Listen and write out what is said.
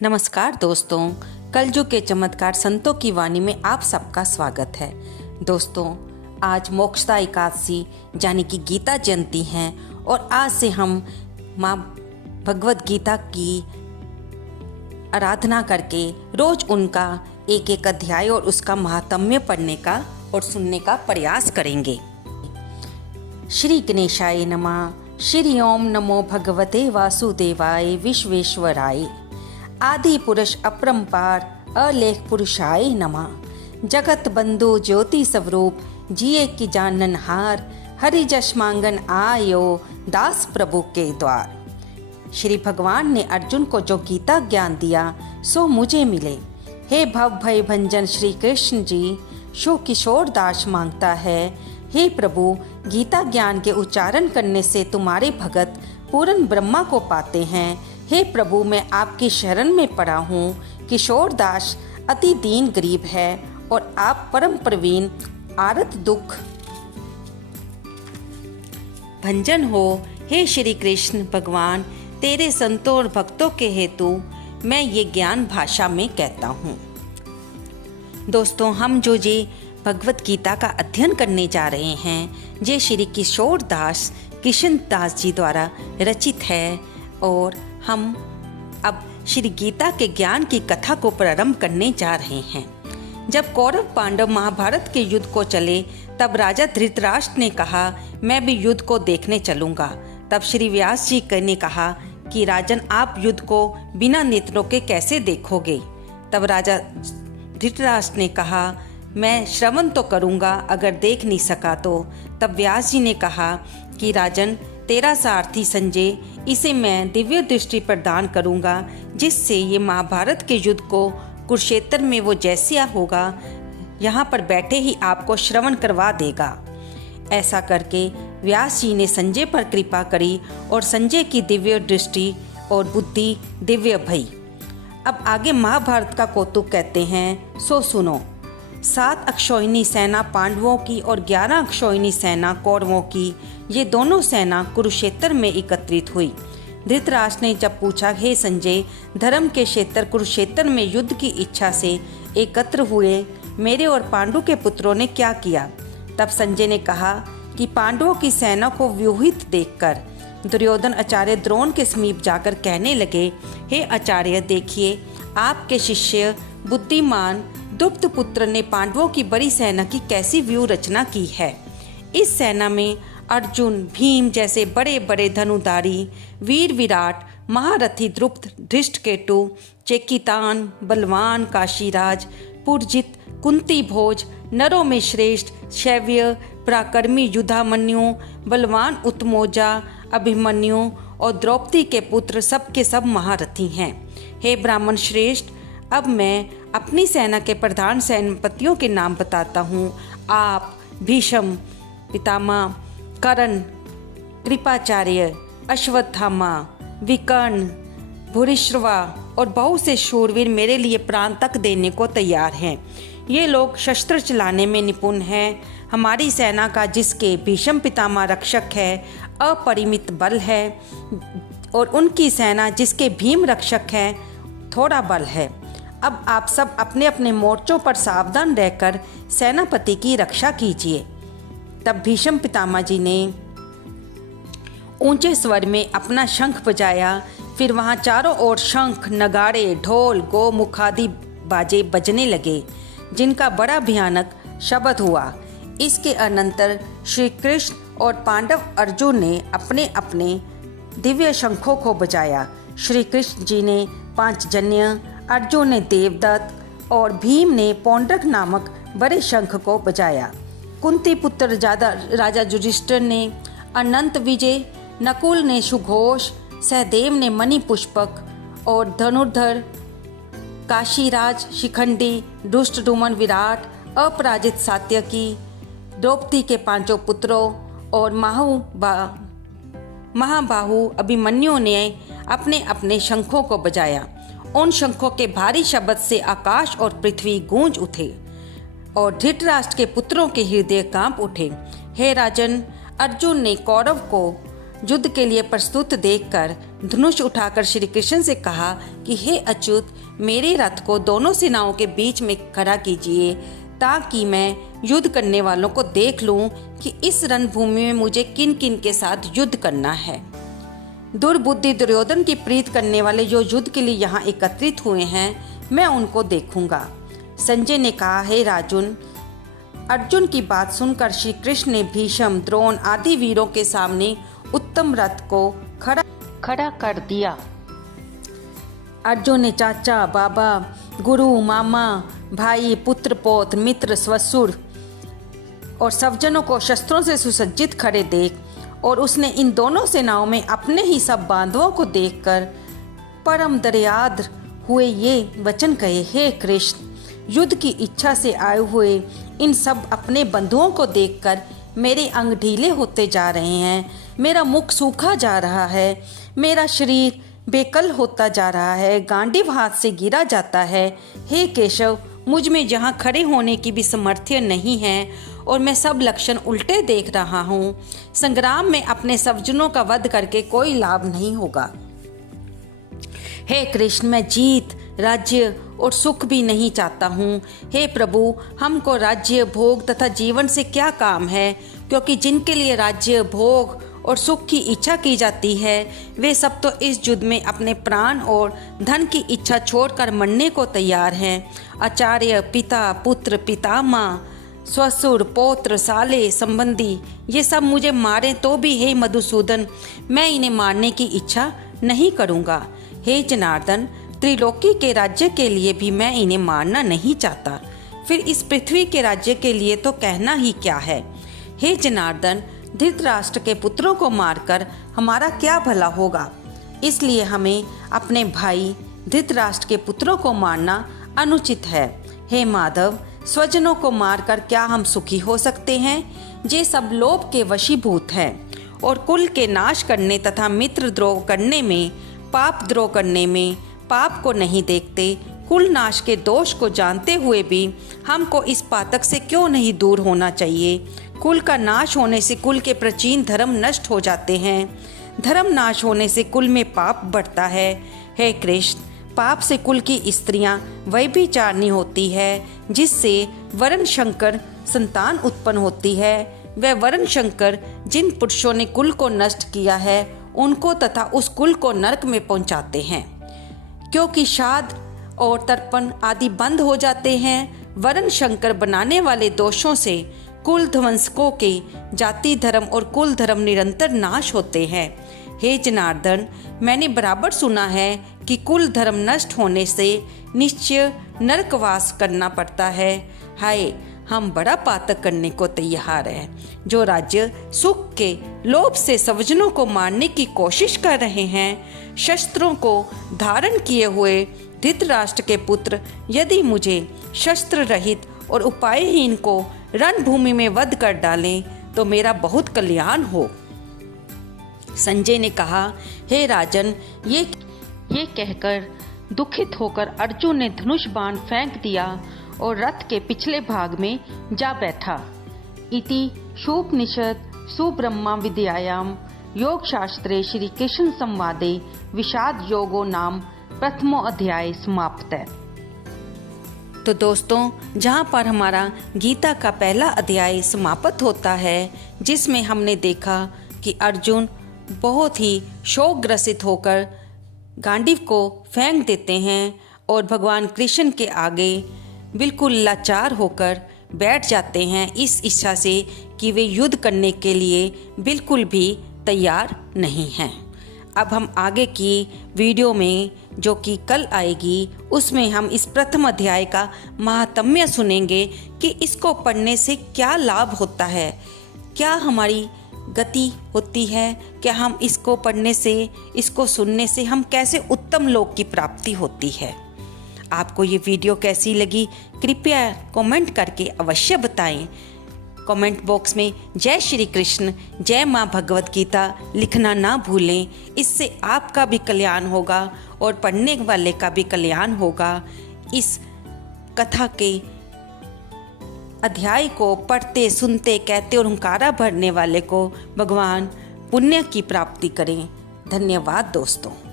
नमस्कार दोस्तों, कलयुग के चमत्कार संतों की वाणी में आप सबका स्वागत है। दोस्तों, आज मोक्षदा एकादशी यानी कि गीता जयंती है और आज से हम माँ भगवत गीता की आराधना करके रोज उनका एक एक अध्याय और उसका महात्म्य पढ़ने का और सुनने का प्रयास करेंगे। श्री गणेशाय नमः। श्री ओम नमो भगवते वासुदेवाय विश्वेश्वराय। आदि पुरुष अपरंपार अलेख पुरुषाय नमः। जगत बंधु ज्योति स्वरूप जिए की जाननहार हरि जश मांगन आयो दास प्रभु के द्वार। श्री भगवान ने अर्जुन को जो गीता ज्ञान दिया सो मुझे मिले। हे भव भय भंजन श्री कृष्ण जी शो किशोर दास मांगता है। हे प्रभु, गीता ज्ञान के उच्चारण करने से तुम्हारे भगत पूर्ण ब्रह्मा को पाते हैं। हे प्रभु, मैं आपकी शरण में पड़ा हूँ। किशोर दास अति दीन गरीब है और आप परम प्रवीण आरत दुख भंजन हो। हे श्री कृष्ण भगवान, तेरे संतों और भक्तों के हेतु मैं ये ज्ञान भाषा में कहता हूँ। दोस्तों, हम जो ये भगवत गीता का अध्ययन करने जा रहे हैं ये श्री किशोर दास किशन दास जी द्वारा रचित है और हम अब श्री गीता के ज्ञान की कथा को प्रारंभ करने जा रहे हैं। जब कौरव पांडव महाभारत के युद्ध को चले तब राजा धृतराष्ट्र ने कहा, मैं भी युद्ध को देखने चलूँगा। तब श्री व्यास जी ने कहा कि राजन, आप युद्ध को बिना नेत्रों के कैसे देखोगे। तब राजा धृतराष्ट्र ने कहा, मैं श्रवण तो करूँगा, अगर देख नहीं सका तो। तब व्यास जी ने कहा कि राजन, तेरा सारथी संजय, इसे मैं दिव्य दृष्टि प्रदान करूँगा जिससे ये महाभारत के युद्ध को कुरुक्षेत्र में वो जैसा होगा यहाँ पर बैठे ही आपको श्रवण करवा देगा। ऐसा करके व्यास जी ने संजय पर कृपा करी और संजय की दिव्य दृष्टि और बुद्धि दिव्य भई। अब आगे महाभारत का कौतुक कहते हैं, सो सुनो। 7 अक्षौहिणी सेना पांडवों की और 11 अक्षौहिणी सेना कौरवों की, ये दोनों सेना कुरुक्षेत्र में एकत्रित हुई। धृतराष्ट्र ने जब पूछा, हे संजय, धर्म के क्षेत्र कुरुक्षेत्र में युद्ध की इच्छा से एकत्र हुए मेरे और पांडु के पुत्रों ने क्या किया। तब संजय ने कहा कि पांडवों की सेना को व्यूहित देखकर दुर्योधन आचार्य द्रोण के समीप जाकर कहने लगे, हे आचार्य, देखिए आपके शिष्य बुद्धिमान दुप्त पुत्र ने पांडवों की बड़ी सेना की कैसी व्यूह रचना की है। इस सेना में अर्जुन, भीम जैसे बड़े बड़े धनुधारी वीर विराट, महारथी द्रुपद, धृष्टकेतु, चेकितान, बलवान काशीराज, पुरजित, कुंती भोज, नरों में श्रेष्ठ, शैव्य, पराक्रमी युधामन्यु, बलवान उत्तमौजा, अभिमन्यु और द्रौपदी के पुत्र सबके सब महारथी हैं। हे ब्राह्मण श्रेष्ठ, अब मैं अपनी सेना के प्रधान सेनापतियों के नाम बताता हूँ। आप भीष्म पितामह, कर्ण, कृपाचार्य, अश्वत्थामा, विकर्ण, भूरिश्रवा और बहुत से शूरवीर मेरे लिए प्राण तक देने को तैयार हैं। ये लोग शस्त्र चलाने में निपुण हैं। हमारी सेना का जिसके भीष्म पितामह रक्षक है अपरिमित बल है और उनकी सेना जिसके भीम रक्षक है थोड़ा बल है। अब आप सब अपने अपने मोर्चों पर सावधान रहकर सेनापति की रक्षा कीजिए। तब भीष्म पितामह जी ने ऊंचे स्वर में अपना शंख बजाया। फिर वहां चारों ओर शंख, नगाड़े, ढोल, गोमुख आदि बाजे बजने लगे जिनका बड़ा भयानक शब्द हुआ। इसके अनंतर श्री कृष्ण और पांडव अर्जुन ने अपने अपने दिव्य शंखों को बजाया। श्री कृष्ण जी ने पांचजन्य, अर्जुन ने देवदत्त और भीम ने पौंड्रक नामक बड़े शंख को बजाया। कुंती पुत्र राजा युधिष्ठिर ने अनंत विजय, नकुल ने सुघोष, सहदेव ने मणि पुष्पक और धनुर्धर, काशीराज, शिखंडी, दुष्टदुमन, विराट, अपराजित सात्यकी, द्रौपदी के 5 पुत्रों और महाबाहु अभिमन्यु ने अपने अपने शंखों को बजाया। उन शंखों के भारी शब्द से आकाश और पृथ्वी गूंज उठे और धृतराष्ट्र के पुत्रों के हृदय कांप उठे। हे राजन, अर्जुन ने कौरव को युद्ध के लिए प्रस्तुत देखकर धनुष उठाकर श्री कृष्ण से कहा कि हे अच्युत, मेरे रथ को दोनों सेनाओं के बीच में खड़ा कीजिए ताकि मैं युद्ध करने वालों को देख लूं कि इस रणभूमि में मुझे किन किन के साथ युद्ध करना है। दुर्बुद्धि दुर्योधन की प्रीत करने वाले जो युद्ध के लिए यहाँ एकत्रित हुए हैं, मैं उनको देखूंगा। संजय ने कहा, हे राजुन। अर्जुन की बात सुनकर श्री कृष्ण ने भीष्म, द्रोण आदि वीरों के सामने उत्तम रथ को खड़ा कर दिया। अर्जुन ने चाचा, बाबा, गुरु, मामा, भाई, पुत्र, पौत्र, मित्र, ससुर और सज्जनों को शस्त्रों से सुसज्जित खड़े देख और उसने इन दोनों सेनाओं में अपने ही सब बांधवों को देखकर परम दर्याद्र हुए ये वचन कहे, हे कृष्ण, युद्ध की इच्छा से आए हुए इन सब अपने बंधुओं को देखकर मेरे अंग ढीले होते जा रहे हैं, मेरा मुख सूखा जा रहा है, मेरा शरीर बेकल होता जा रहा है, गांडीव हाथ से गिरा जाता है। हे केशव, मुझ में जहाँ खड़े होने की भी सामर्थ्य नहीं है और मैं सब लक्षण उल्टे देख रहा हूँ। संग्राम में अपने सज्जनों का वध करके कोई लाभ नहीं होगा। हे कृष्ण, मैं जीत, राज्य और सुख भी नहीं चाहता हूँ। हे प्रभु, हमको राज्य, भोग तथा जीवन से क्या काम है, क्योंकि जिनके लिए राज्य, भोग और सुख की इच्छा की जाती है वे सब तो इस युद्ध में अपने प्राण और धन की इच्छा छोड़कर मरने को तैयार हैं। आचार्य, पिता, पुत्र, पितामह, ससुर, पौत्र, साले, संबंधी, ये सब मुझे मारें तो भी हे मधुसूदन, मैं इन्हें मारने की इच्छा नहीं करूँगा। हे जनार्दन, त्रिलोकी के राज्य के लिए भी मैं इन्हें मारना नहीं चाहता, फिर इस पृथ्वी के राज्य के लिए तो कहना ही क्या है। हे जनार्दन, धृतराष्ट्र के पुत्रों को मारकर हमारा क्या भला होगा, इसलिए हमें अपने भाई धृतराष्ट्र के पुत्रों को मारना अनुचित है। हे माधव, स्वजनों को मारकर क्या हम सुखी हो सकते हैं? ये सब लोभ के वशीभूत हैं और कुल के नाश करने तथा मित्र द्रोह करने में, पाप द्रोह करने में पाप को नहीं देखते। कुल नाश के दोष को जानते हुए भी हमको इस पातक से क्यों नहीं दूर होना चाहिए? कुल का नाश होने से कुल के प्राचीन धर्म नष्ट हो जाते हैं, धर्म नाश होने से कुल में पाप बढ़ता है। हे कृष्ण, पाप से कुल की स्त्रियां व्यभिचारिणी होती है, जिससे वरण शंकर संतान उत्पन्न होती है। वह वरण शंकर जिन पुरुषों ने कुल को नष्ट किया है उनको तथा उस कुल को नरक में पहुंचाते हैं, क्योंकि श्राद्ध और तर्पण आदि बंद हो जाते हैं। वरण शंकर बनाने वाले दोषों से कुल ध्वंसकों के जाति धर्म और कुल धर्म निरंतर नाश होते हैं। हे जनार्दन, मैंने बराबर सुना है कि कुल धर्म नष्ट होने से निश्चय नरकवास करना पड़ता है। हाय, हम बड़ा पातक करने को तैयार हैं, जो राज्य सुख के लोभ से स्वजनों को मारने की कोशिश कर रहे हैं। शस्त्रों को धारण किए हुए धृतराष्ट्र के पुत्र यदि मुझे शस्त्र रहित और उपायहीन को रणभूमि में वध कर डालें तो मेरा बहुत कल्याण हो। संजय ने कहा, हे राजन, ये कहकर दुखित होकर अर्जुन ने धनुष बाण फेंक दिया और रथ के पिछले भाग में जा बैठा। इति शोपनिषद सुब्रह्मा विद्यायाम योग शास्त्रे श्री कृष्ण संवादे विषाद योगो नाम प्रथमो अध्याय समाप्त है। तो दोस्तों, जहाँ पर हमारा गीता का पहला अध्याय समाप्त होता है, जिसमें हमने देखा कि अर्जुन बहुत ही शोकग्रसित होकर गांडीव को फेंक देते हैं और भगवान कृष्ण के आगे बिल्कुल लाचार होकर बैठ जाते हैं, इस इच्छा से कि वे युद्ध करने के लिए बिल्कुल भी तैयार नहीं हैं। अब हम आगे की वीडियो में, जो कि कल आएगी, उसमें हम इस प्रथम अध्याय का महात्म्य सुनेंगे कि इसको पढ़ने से क्या लाभ होता है, क्या हमारी गति होती है, क्या हम इसको पढ़ने से, इसको सुनने से हम कैसे उत्तम लोक की प्राप्ति होती है। आपको ये वीडियो कैसी लगी कृपया कमेंट करके अवश्य बताएं। कमेंट बॉक्स में जय श्री कृष्ण, जय माँ भगवत गीता लिखना ना भूलें। इससे आपका भी कल्याण होगा और पढ़ने वाले का भी कल्याण होगा। इस कथा के अध्याय को पढ़ते, सुनते, कहते और हुंकारा भरने वाले को भगवान पुण्य की प्राप्ति करें। धन्यवाद दोस्तों।